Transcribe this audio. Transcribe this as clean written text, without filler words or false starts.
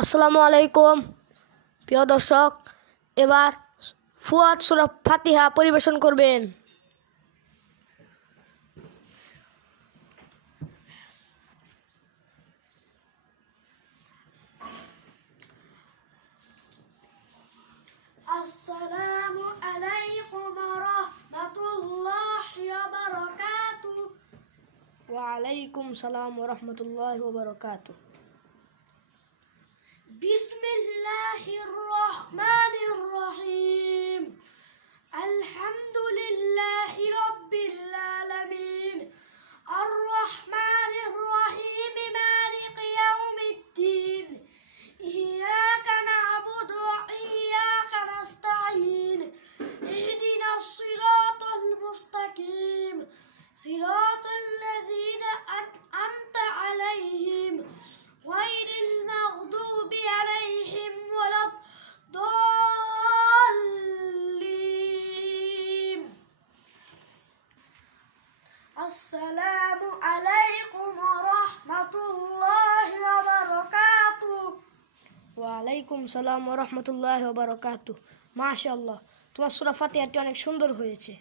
আসসালামু আলাইকুম প্রিয় দর্শক, এবার ফুয়াদ সূরা ফাতিহা পরিবেশন করবেন। আসসালামু আলাইকুম রাহমাতুল্লাহি ওয়া বারাকাতুহু। ওয়া আলাইকুম সালাম ওয়া রাহমাতুল্লাহি ওয়া বারাকাতুহু। বিসমিল্লাহির রহমানির রহিম। আলহামদুলিল্লাহি রাব্বিল আলামিন। আর রহমানির রহিম মালিক ইয়াউমিদ্দিন। ইয়্যাকা না'বুদু ওয়া ইয়্যাকা নাস্তাঈন। ইহদিনাস সিরাতাল মুস্তাকিম। সিরাতাল লাযীনা আন'আমতা আলাইহিম গায়রিল মাগদুবি আলাইহিম ওয়ালাদ-দাল্লিন। আসসালামু আলাইকুম ওয়া রাহমাতুল্লাহি ওয়া বারাকাতুহু। ওয়া আলাইকুম সালাম ওয়া রাহমাতুল্লাহি ওয়া বারাকাতুহু। মাশাআল্লাহ, তোমার সূরা ফাতিহাটি অনেক সুন্দর হয়েছে।